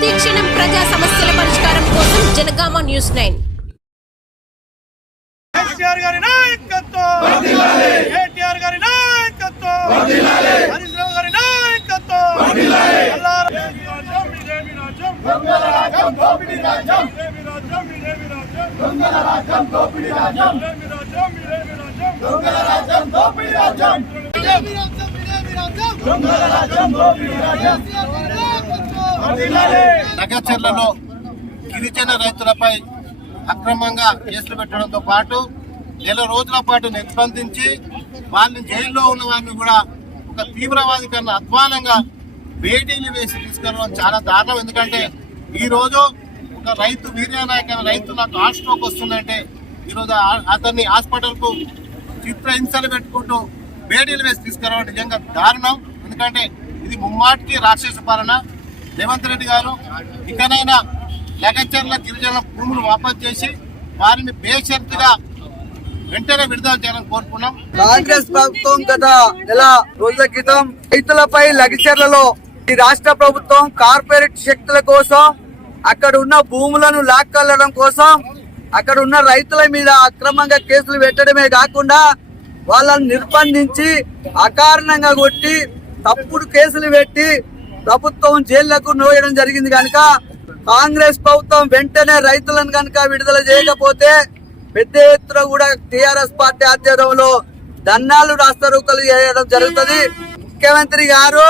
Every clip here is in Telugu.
ప్రతిక్షణం ప్రజా సమస్యల పరిష్కారం కోసం జనగామ న్యూస్ నైన్ కేసీఆర్ గారి నాయకత్వం కేటీఆర్ గారి నాయకత్వం హరీష్ రావు గారి నాయకత్వం అల్లారా- ఇదేమి రాజ్యం, ఇదేమి రాజ్యం. నగచర్లలో గిరిజన రైతులపై అక్రమంగా కేసులు పెట్టడంతో పాటు నెల రోజుల పాటు నిర్బంధించి వాళ్ళని జైల్లో ఉన్న వారిని కూడా ఒక తీవ్రవాది కన్నా అధ్వానంగా వేటీలు వేసి తీసుకురావడం చాలా దారుణం. ఎందుకంటే ఈరోజు ఒక రైతు వీర్యానాయక రైతు నాకు హార్ట్ స్ట్రోక్ వస్తుందంటే ఈరోజు అతన్ని హాస్పిటల్కు చిత్రహింసలు పెట్టుకుంటూ వేడీలు వేసి తీసుకురావడం నిజంగా దారుణం. ఎందుకంటే ఇది ముమ్మాటికి రాక్షస పాలన. రేవంత్ రెడ్డి గారు ఇకనైనా లగచర్ల గిరిజన భూములు వాపసు చేసి వారిని బేషరతుగా వెంటనే విడుదల చేయాలని కోరుకున్నాం. కాంగ్రెస్ ప్రభుత్వం గత నెల రోజుల క్రితం రైతులపై లగచర్లలో ఈ రాష్ట్ర ప్రభుత్వం కార్పొరేట్ శక్తుల కోసం అక్కడ ఉన్న భూములను లాక్కెళ్ళడం కోసం అక్కడ ఉన్న రైతుల మీద అక్రమంగా కేసులు పెట్టడమే కాకుండా వాళ్ళని నిర్బంధించి అకారణంగా కొట్టి తప్పుడు కేసులు పెట్టి ప్రభుత్వం జైళ్ళకు నోయడం జరిగింది కనుక కాంగ్రెస్ ప్రభుత్వం వెంటనే రైతులను కనుక విడుదల చేయకపోతే పెద్ద ఎత్తున కూడా టిఆర్ఎస్ పార్టీ ఆధ్వర్యంలో దన్నాలు రాస్తారోకలు చేయడం జరుగుతుంది. ముఖ్యమంత్రి గారు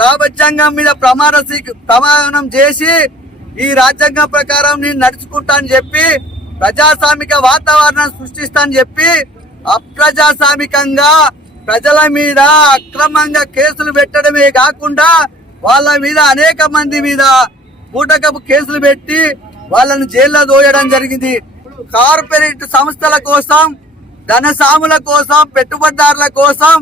రాజ్యాంగం మీద ప్రమాణ ప్రమాణం చేసి ఈ రాజ్యాంగం ప్రకారం నేను నడుచుకుంటా అని చెప్పి ప్రజాస్వామిక వాతావరణం సృష్టిస్తా అని చెప్పి అప్రజాస్వామికంగా ప్రజల మీద అక్రమంగా కేసులు పెట్టడమే కాకుండా వాళ్ళ మీద అనేక మంది మీద కూటకపు కేసులు పెట్టి వాళ్ళని జైల్లో దోయడం జరిగింది. కార్పొరేట్ సంస్థల కోసం ధనసాముల కోసం పెట్టుబడిదారుల కోసం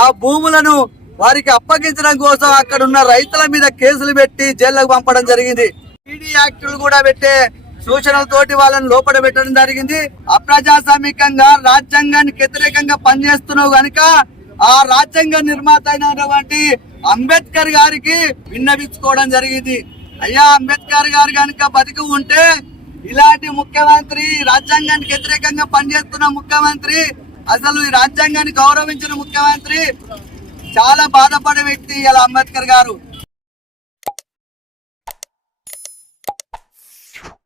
ఆ భూములను వారికి అప్పగించడం కోసం అక్కడ ఉన్న రైతుల మీద కేసులు పెట్టి జైల్లోకి పంపడం జరిగింది. ఈడీ యాక్టులు కూడా పెట్టే సూచనలతోటి వాళ్ళని లోపల పెట్టడం జరిగింది. అప్రజాస్వామికంగా రాజ్యాంగానికి వ్యతిరేకంగా పనిచేస్తున్నావు కనుక ఆ రాజ్యాంగ నిర్మాత అయినటువంటి అంబేద్కర్ గారికి విన్నవించుకోవడం జరిగింది. అయ్యా అంబేద్కర్ గారు కనుక బతికి ఉంటే ఇలాంటి ముఖ్యమంత్రి రాజ్యాంగానికి వ్యతిరేకంగా పనిచేస్తున్న ముఖ్యమంత్రి అసలు ఈ రాజ్యాంగాన్ని గౌరవించిన ముఖ్యమంత్రి చాలా బాధపడే వ్యక్తి ఇలా అంబేద్కర్ గారు.